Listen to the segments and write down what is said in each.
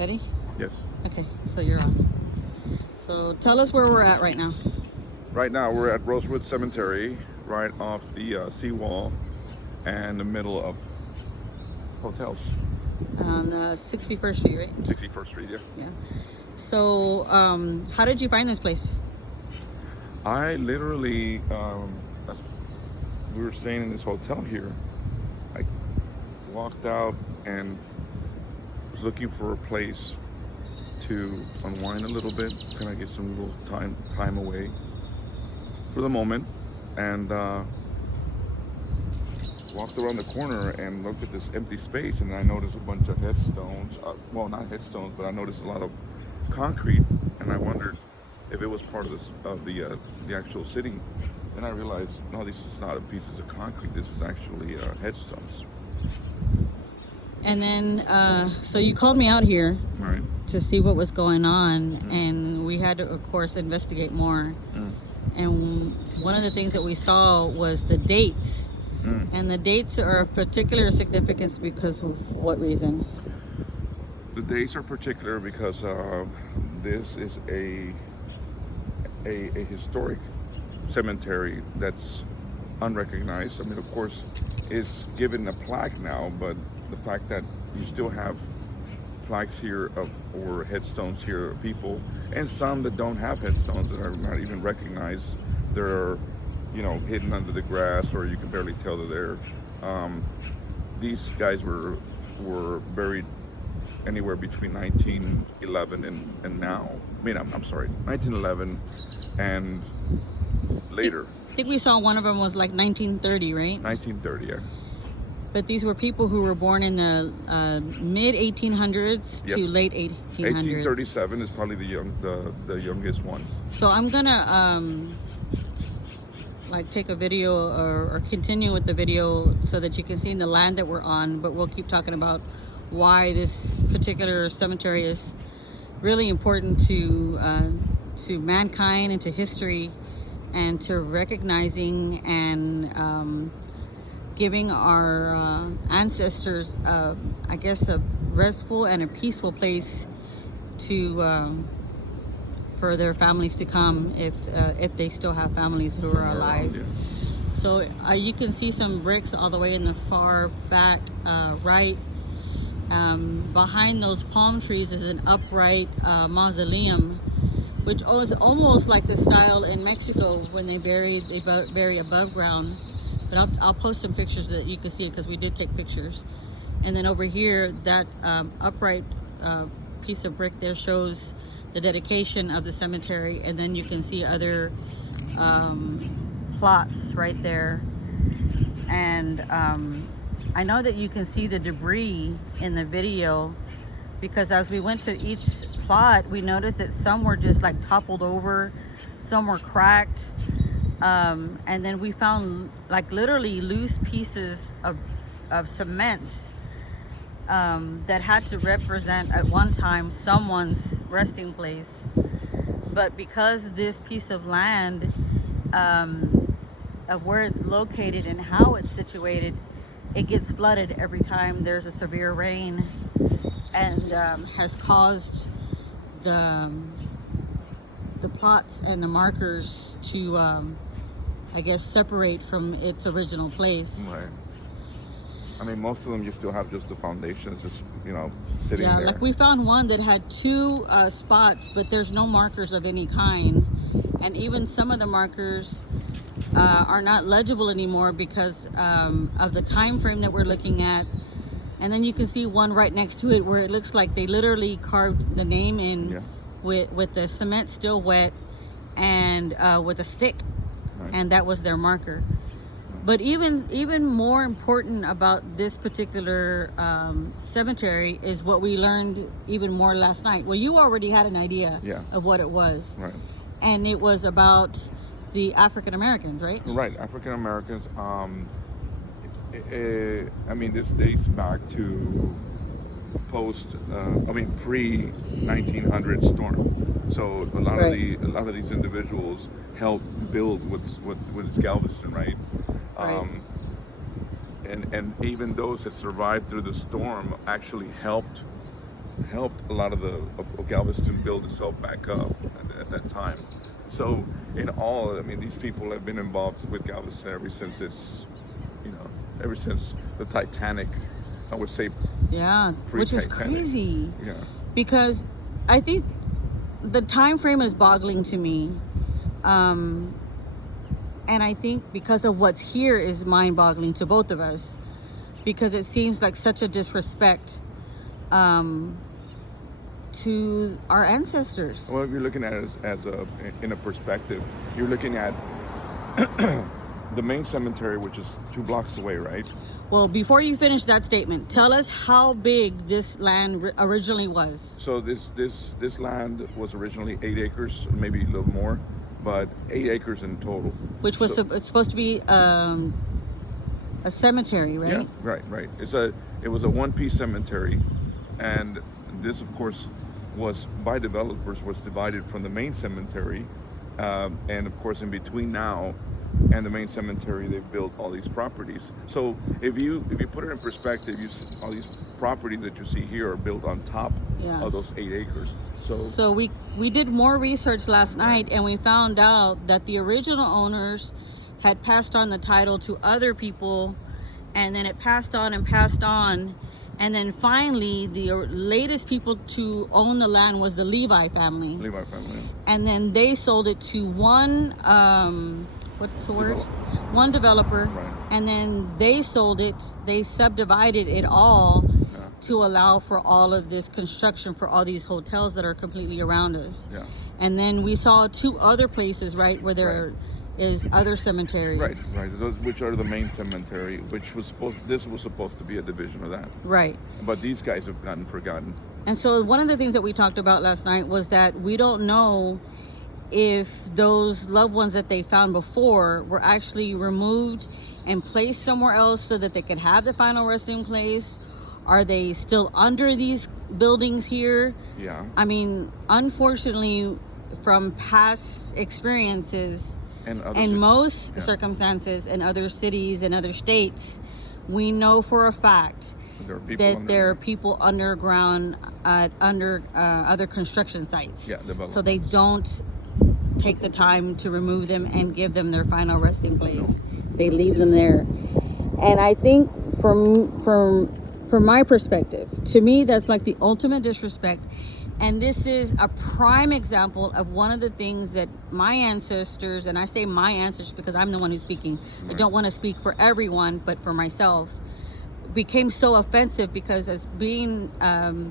Ready? Yes. Okay, so you're on. So tell us where we're at right now. Right now we're at Rosewood Cemetery, right off the seawall and the middle of hotels. On 61st Street, right? 61st Street, yeah. Yeah. So, how did you find this place? I literally, we were staying in this hotel here. I walked out and was looking for a place to unwind a little bit, kind of get some little time away for the moment, and walked around the corner and looked at this empty space, and I noticed a bunch of headstones. Well, not headstones, but I noticed a lot of concrete, and I wondered if it was part of the actual sitting. Then I realized, no, this is not pieces of concrete. This is actually headstones. And then, so you called me out here Right. to see what was going on, and we had to, of course, investigate more. And one of the things that we saw was the dates. And the dates are of particular significance because of what reason? The dates are particular because this is a historic cemetery that's unrecognized. I mean, of course, it's given a plaque now, but the fact that you still have plaques here or headstones here of people, and some that don't have headstones that are not even recognized. They're, hidden under the grass, or you can barely tell they're there. These guys were buried anywhere between 1911 and now. I mean, I'm sorry, 1911 and later. I think we saw one of them was like 1930, right? 1930, yeah. But these were people who were born in the mid 1800s to late 1800s. 1837 is probably the youngest one. So I'm gonna take a video or continue with the video so that you can see the land that we're on, but we'll keep talking about why this particular cemetery is really important to mankind and to history, and to recognizing and giving our ancestors, I guess, a restful and a peaceful place to for their families to come, if they still have families who are alive. So you can see some bricks all the way in the far back right. Behind those palm trees is an upright mausoleum, which is almost like the style in Mexico when they bury above ground. But I'll post some pictures that you can see it, because we did take pictures. And then over here, that upright piece of brick there shows the dedication of the cemetery, and then you can see other plots right there. And I know that you can see the debris in the video, because as we went to each plot, we noticed that some were just like toppled over, some were cracked. And then we found like literally loose pieces of cement that had to represent at one time someone's resting place. But because this piece of land, of where it's located and how it's situated, it gets flooded every time there's a severe rain, and has caused the plots and the markers to I guess separate from its original place. Right. I mean, most of them you still have just the foundations, just sitting there. Yeah, like we found one that had two spots, but there's no markers of any kind, and even some of the markers are not legible anymore because of the time frame that we're looking at. And then you can see one right next to it where it looks like they literally carved the name in with the cement still wet, and with a stick. Right. And that was their marker. But even more important about this particular cemetery is what we learned even more last night. Well, you already had an idea of what it was. Right. And it was about the African Americans, right? Right, African Americans. I mean, this dates back to pre-1900 storm. So a lot of these individuals helped build what's Galveston, right? And even those that survived through the storm actually helped helped a lot of of Galveston build itself back up at that time. So in all, I mean, these people have been involved with Galveston ever since ever since the Titanic, I would say. Yeah, which is crazy. Yeah. Because I think the time frame is boggling to me. And I think because of what's here is mind-boggling to both of us, because it seems like such a disrespect to our ancestors. Well, if you're looking at it in a perspective, you're looking at the main cemetery, which is 2 blocks away, right? Well, before you finish that statement, tell us how big this land originally was. So this land was originally 8 acres, maybe a little more, but 8 acres in total. Which was it's supposed to be a cemetery, right? Yeah, right. It was a one-piece cemetery, and this, of course, was by developers, was divided from the main cemetery, and of course, in between now and the main cemetery, they've built all these properties. So if you put it in perspective, all these properties that you see here are built on top of those 8 acres. So we did more research last night, and we found out that the original owners had passed on the title to other people, and then it passed on, and then finally the latest people to own the land was the Levi family. And then they sold it to one what's the word? One developer. Right. And then they sold it, they subdivided it all to allow for all of this construction for all these hotels that are completely around us. Yeah. And then we saw 2 other places, right, where there is other cemeteries. Right. Those, which are the main cemetery, this was supposed to be a division of that. Right. But these guys have gotten forgotten. And so one of the things that we talked about last night was that we don't know if those loved ones that they found before were actually removed and placed somewhere else so that they could have the final resting place. Are they still under these buildings here? Yeah. I mean, unfortunately, from past experiences and most circumstances in other cities and other states, we know for a fact that there are people underground under other construction sites. Yeah, so they don't take the time to remove them and give them their final resting place. They leave them there. And I think from my perspective, to me, that's like the ultimate disrespect. And this is a prime example of one of the things that my ancestors, and I say my ancestors because I'm the one who's speaking. I don't want to speak for everyone, but for myself, became so offensive because as being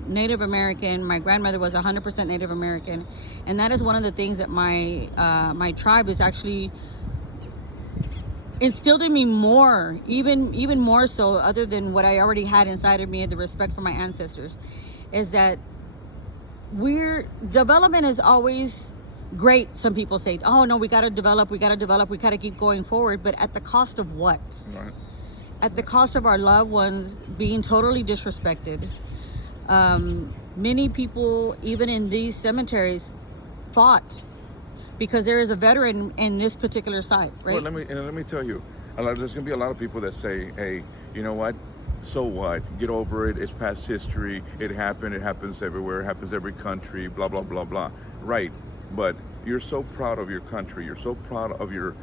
Native American, my grandmother was 100% Native American. And that is one of the things that my tribe is actually instilled in me more, even more so, other than what I already had inside of me, the respect for my ancestors, is that development is always great. Some people say, oh no, we got to develop, we got to keep going forward, but at the cost of what? Right. At the cost of our loved ones being totally disrespected. Many people, even in these cemeteries, fought because there is a veteran in this particular site, right? Well, let me tell you, there's going to be a lot of people that say, hey, you know what? So what? Get over it. It's past history. It happened. It happens everywhere. It happens every country. Blah blah blah blah. Right. But you're so proud of your country. You're so proud of your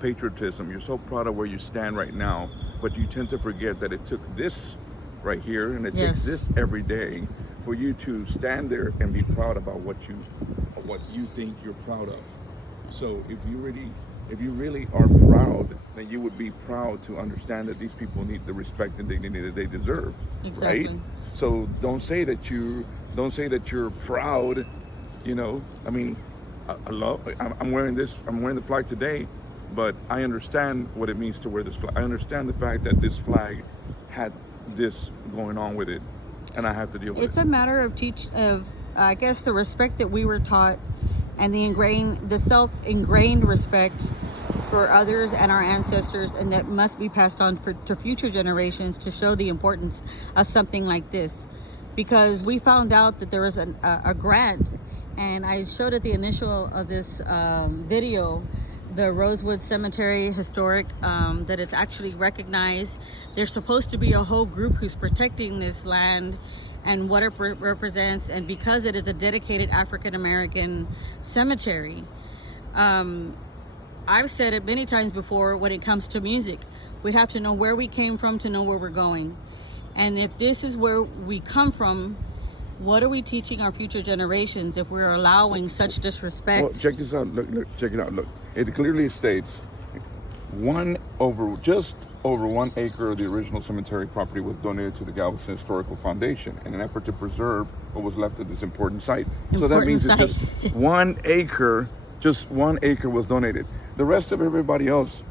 patriotism. You're so proud of where you stand right now. But you tend to forget that it took this right here, and it takes this every day for you to stand there and be proud about what you think you're proud of. So if you really are proud, then you would be proud to understand that these people need the respect and dignity that they deserve. Exactly. Right? So don't say that you're proud. You know, I mean, I'm wearing the flag today, but I understand what it means to wear this flag. I understand the fact that this flag had this going on with it, and I have to deal with it. It's a matter of I guess the respect that we were taught, and the self-ingrained respect for others and our ancestors, and that must be passed on to future generations to show the importance of something like this. Because we found out that there was a grant, and I showed at the initial of this video, the Rosewood Cemetery Historic, that is actually recognized. There's supposed to be a whole group who's protecting this land and what it represents, and because it is a dedicated African American cemetery. I've said it many times before, when it comes to music, we have to know where we came from to know where we're going. And if this is where we come from, what are we teaching our future generations if we're allowing such disrespect? Well, check this out. Look, check it out. Look, it clearly states just over 1 acre of the original cemetery property was donated to the Galveston Historical Foundation in an effort to preserve what was left of this important site. So that means that just 1 acre, just 1 acre was donated. The rest of everybody else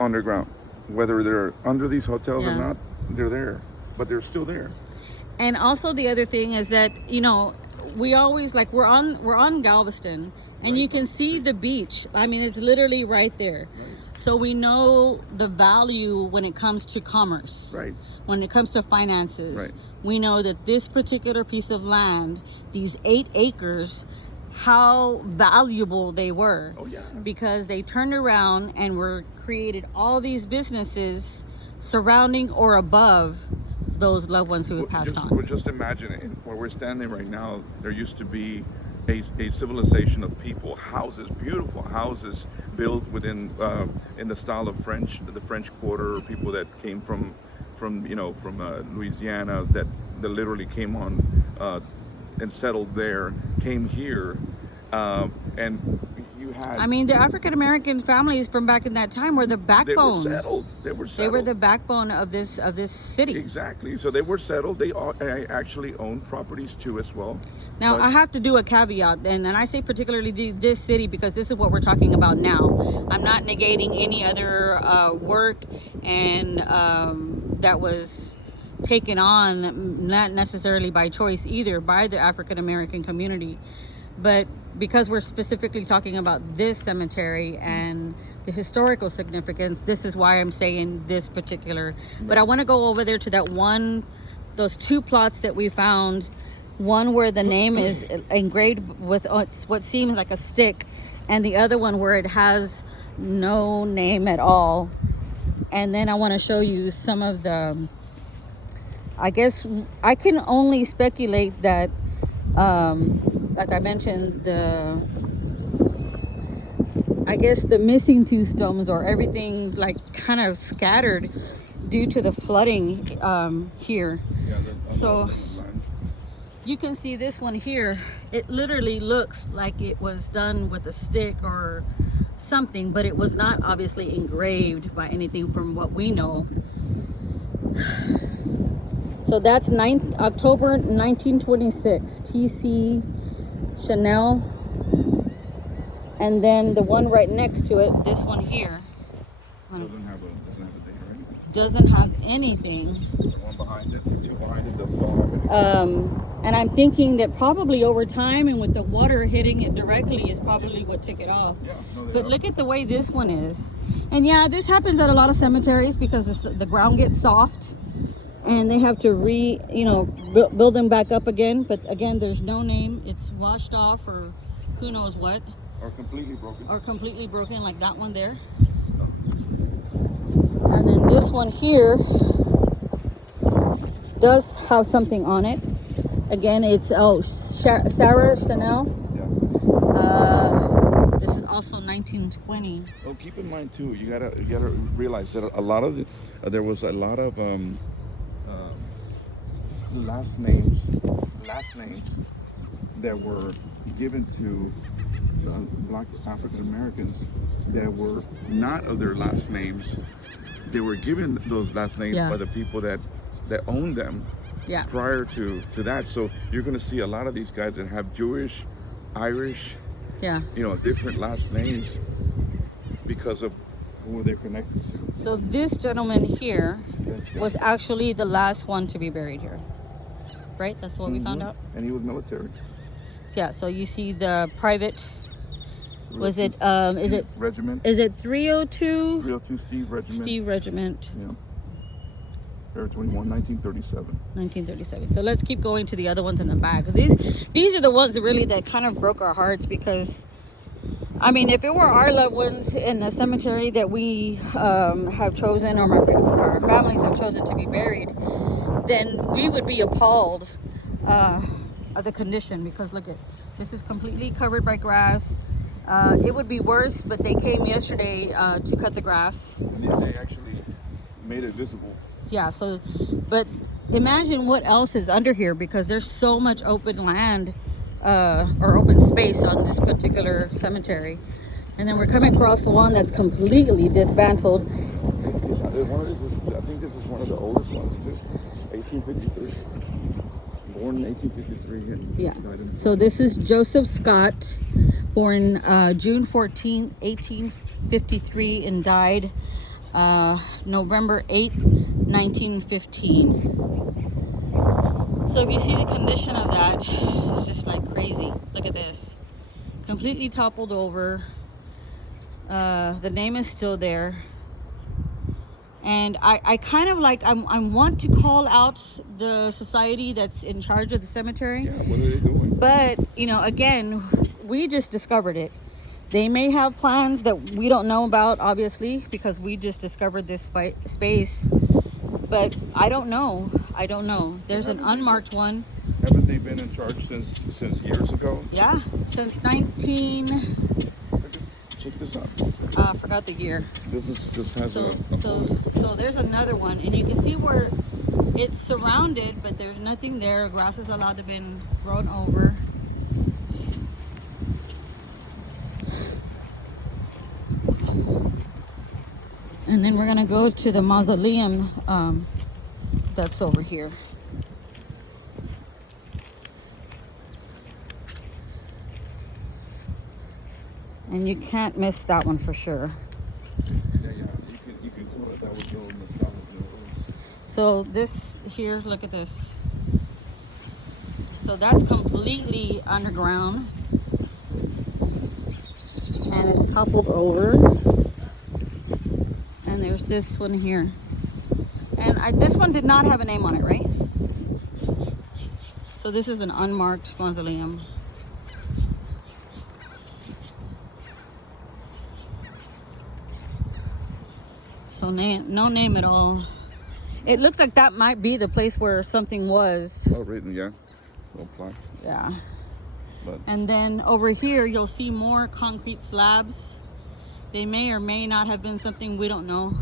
underground, whether they're under these hotels or not, they're there, but they're still there. And also the other thing is that, you know, we always, like, we're on Galveston, and you can see the beach. I mean, it's literally right there. So we know the value when it comes to commerce, when it comes to finances. We know that this particular piece of land, these 8 acres, how valuable they were. Because they turned around and were created all these businesses surrounding or above those loved ones who have passed on. Well, just imagine it. Where we're standing right now, there used to be a civilization of people, houses, beautiful houses built within in the style of the French Quarter, people that came from Louisiana that literally came on and settled there, came here, and you had. I mean, the African American families from back in that time were the backbone. They were settled. They were the backbone of this city. Exactly. So they were settled. They actually owned properties too as well. Now, I have to do a caveat, and I say particularly this city because this is what we're talking about now. I'm not negating any other work and that was taken on, not necessarily by choice either, by the African American community. But because we're specifically talking about this cemetery and the historical significance, this is why I'm saying this particular. But I want to go over there to those 2 plots that we found. One where the name is engraved with what seems like a stick, and the other one where it has no name at all. And then I want to show you some of the, I guess I can only speculate that like I mentioned, I guess the missing tombstones or everything like kind of scattered due to the flooding here. So you can see this one here. It literally looks like it was done with a stick or something, but it was not obviously engraved by anything from what we know. So that's October 1926, T.C. Chanel. And then the one right next to it, this one here, doesn't have a date, right? Doesn't have anything. The one behind it, the 2 behind it, doesn't have anything. And I'm thinking that probably over time and with the water hitting it directly is probably what took it off. But look at the way this one is. And yeah, this happens at a lot of cemeteries because the ground gets soft and they have to build them back up again. But again, there's no name. It's washed off or who knows what. Or completely broken. Like that one there. And then this one here does have something on it. Again, it's Sarah Chanel. This is also 1920. Well, keep in mind too, you gotta realize that a lot of there was a lot of last names that were given to Black African Americans that were not of their last names. They were given those last names by the people that owned them prior to that. So you're going to see a lot of these guys that have Jewish, Irish, different last names because of who they're connected to. So this gentleman here was actually the last one to be buried here, right? That's what we found out. And he was military. Yeah. So you see the private. Was it regiment? Is it 302? 302 Steve Regiment. Steve Regiment. Yeah. February 21, 1937. 1937. So let's keep going to the other ones in the back. These are the ones that kind of broke our hearts because, I mean, if it were our loved ones in the cemetery that we have chosen or our families have chosen to be buried, then we would be appalled of the condition, because look at this is completely covered by grass. It would be worse, but they came yesterday to cut the grass. And they actually made it visible. Yeah, so, but imagine what else is under here, because there's so much open land or open space on this particular cemetery. And then we're coming across the one that's completely dismantled. I think this is one of the oldest ones too. 1853. Born in 1853. And Yeah. died in So this is Joseph Scott, born June 14, 1853, and died November 8th, 1915. So if you see the condition of that, it's just like crazy. Look at this. Completely toppled over. The name is still there. And I kind of like, I want to call out the society that's in charge of the cemetery. Yeah, what are they doing? But, you know, again, we just discovered it. They may have plans that we don't know about, obviously, because we just discovered this space. But I don't know. I don't know. There's an unmarked one. Haven't they been in charge since years ago? Yeah, since 19... Check this out. I forgot the year. This has So there's another one, and you can see where it's surrounded, but there's nothing there. Grass is allowed to be grown over. And then we're gonna go to the mausoleum that's over here. And you can't miss that one for sure. Yeah. You can tell that was the old nostalgia. So this here, look at this. So that's completely underground. And it's toppled over. And there's this one here. And this one did not have a name on it, right? So this is an unmarked mausoleum. So no name at all. It looks like that might be the place where something was. Oh, written, yeah. Little plaque. Yeah. But And then over here, you'll see more concrete slabs. They may or may not have been something, we don't know.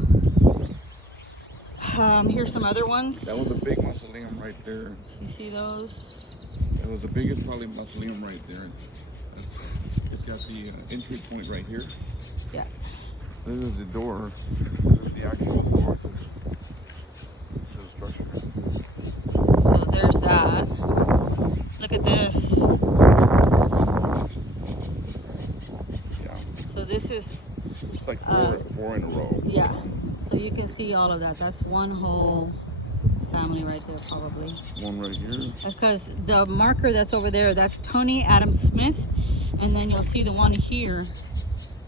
Here's some other ones. that was a big mausoleum right there. You see those? That was the biggest probably mausoleum right there. It's got the entry point right here. Yeah. This is the door. This is the actual door to the structure. So there's that. Look at this. Yeah. So this is, It's like four in a row. yeah. So you can see all of that. That's one whole family right there, probably. One right here. Because the marker that's over there, that's Tony Adam Smith. And then you'll see the one here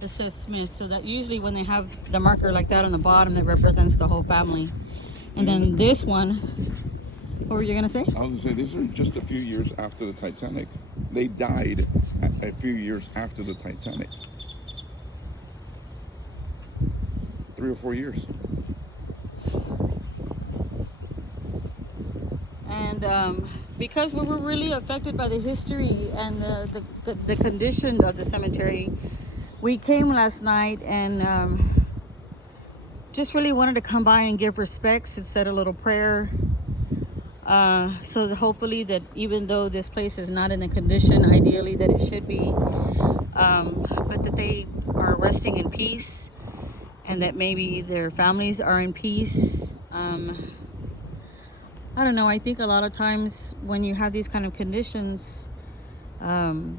that says Smith. So that usually when they have the marker like that on the bottom, that represents the whole family. And then this one, what were you gonna say? I was gonna say these are just a few years after the Titanic. They died a few years after the Titanic. 3 or 4 years. And because we were really affected by the history and the condition of the cemetery, we came last night and just really wanted to come by and give respects and said a little prayer. So that hopefully that even though this place is not in the condition ideally that it should be, but that they are resting in peace and that maybe their families are in peace. I don't know, I think a lot of times when you have these kind of conditions, you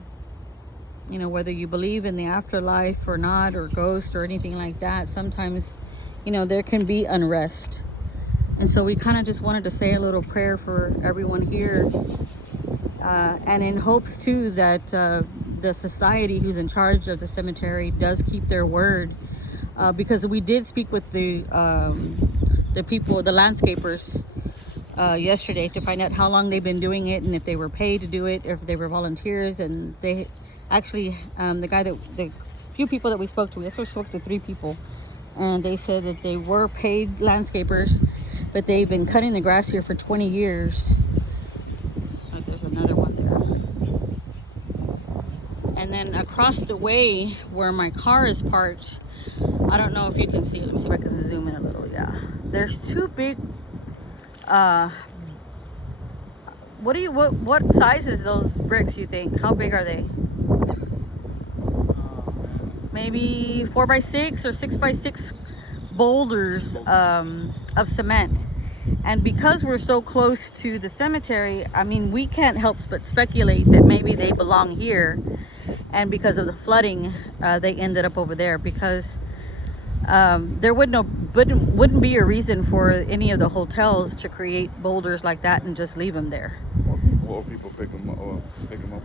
know, whether you believe in the afterlife or not, or ghost or anything like that, sometimes, you know, there can be unrest. And so we kind of just wanted to say a little prayer for everyone here, and in hopes too that the society who's in charge of the cemetery does keep their word, because we did speak with the people, the landscapers, yesterday to find out how long they've been doing it and if they were paid to do it, or if they were volunteers. And they actually, the few people that we spoke to, we actually spoke to 3 people, and they said that they were paid landscapers, but they've been cutting the grass here for 20 years. Like There's another one there. And then across the way where my car is parked, I don't know if you can see it. Let me see if I can zoom in a little. Yeah. There's two big, what size is those bricks, you think? How big are they? Maybe 4x6 or 6x6 boulders of cement. And because we're so close to the cemetery, I mean, we can't help but speculate that maybe they belong here, and because of the flooding they ended up over there, because there wouldn't be a reason for any of the hotels to create boulders like that and just leave them there. Or people pick them up,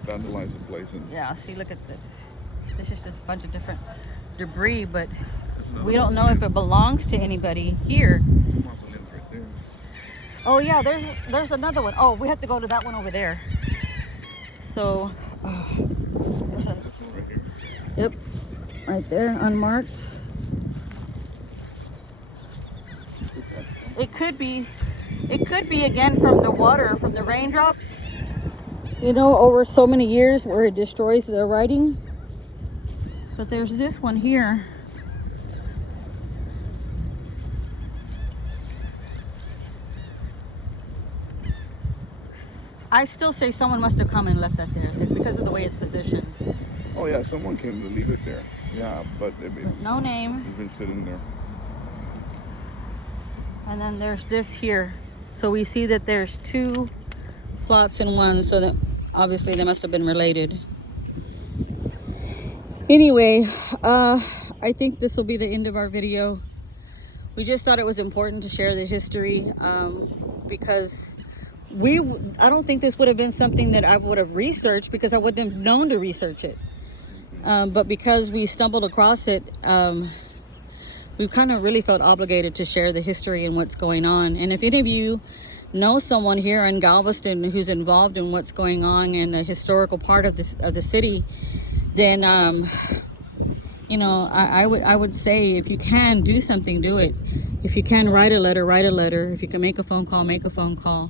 vandalize the place. And yeah, see, look at this. This is just a bunch of different debris, but we don't know if it belongs to anybody here. Oh yeah, there's another one. Oh, we have to go to that one over there. So there's a, yep, right there, unmarked. It could be again from the water, from the raindrops, you know, over so many years where it destroys the writing. But there's this one here. I still say someone must have come and left that there. It's because of the way it's positioned. Oh yeah, someone came to leave it there. Yeah, but no name. It's been sitting there. And then there's this here. So we see that there's two plots in one, so that obviously they must have been related. Anyway, I think this will be the end of our video. We just thought it was important to share the history because I don't think this would have been something that I would have researched, because I wouldn't have known to research it. But because we stumbled across it, we've kind of really felt obligated to share the history and what's going on. And if any of you know someone here in Galveston who's involved in what's going on in the historical part of the city, then you know, I would say, if you can do something, do it. If you can write a letter, write a letter. If you can make a phone call, make a phone call.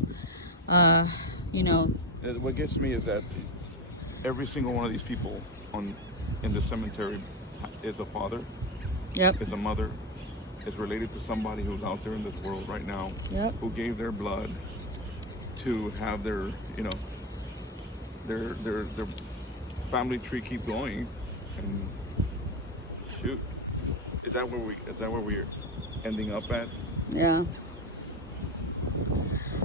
You know, what gets me is that every single one of these people in the cemetery is a father. Yep. Is a mother, is related to somebody who's out there in this world right now. Yep. Who gave their blood to have their, you know, their family tree keep going. And shoot, is that where we're ending up at? Yeah.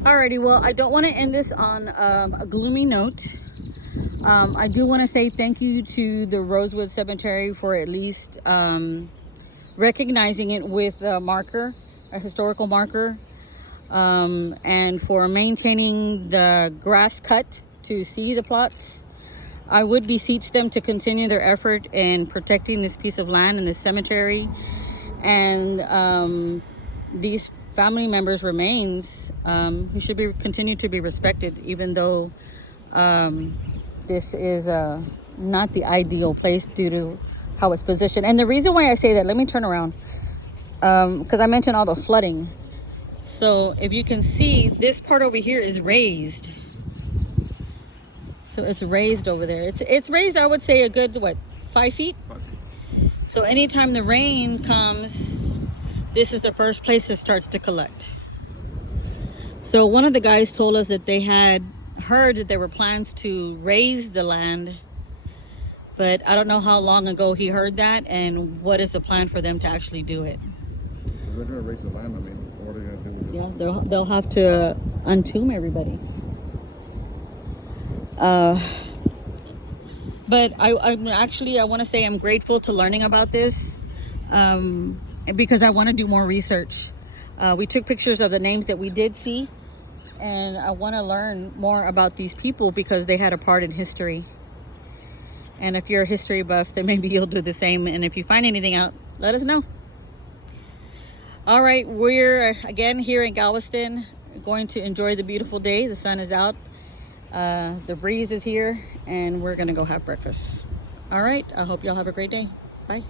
Alrighty, well, I don't want to end this on a gloomy note. I do want to say thank you to the Rosewood Cemetery for at least recognizing it with a marker, a historical marker, and for maintaining the grass cut to see the plots. I would beseech them to continue their effort in protecting this piece of land and this cemetery, and these family members' remains, who should be continued to be respected, even though this is not the ideal place due to how it's positioned. And the reason why I say that, let me turn around, because I mentioned all the flooding. So if you can see, this part over here is raised. So it's raised over there. It's raised, I would say, a good, what, 5 feet? 5 feet. So anytime the rain comes, this is the first place it starts to collect. So one of the guys told us that they had heard that there were plans to raise the land, but I don't know how long ago he heard that and what is the plan for them to actually do it. If they're going to raise the land, I mean, what are they going to do with it? Yeah, they'll have to untomb everybody. But I want to say I'm grateful to learning about this, because I want to do more research. We took pictures of the names that we did see, and I want to learn more about these people because they had a part in history. And if you're a history buff, then maybe you'll do the same. And if you find anything out, let us know. All right, we're again here in Galveston, going to enjoy the beautiful day. The sun is out, the breeze is here, and we're gonna go have breakfast. All right, I hope y'all have a great day. Bye.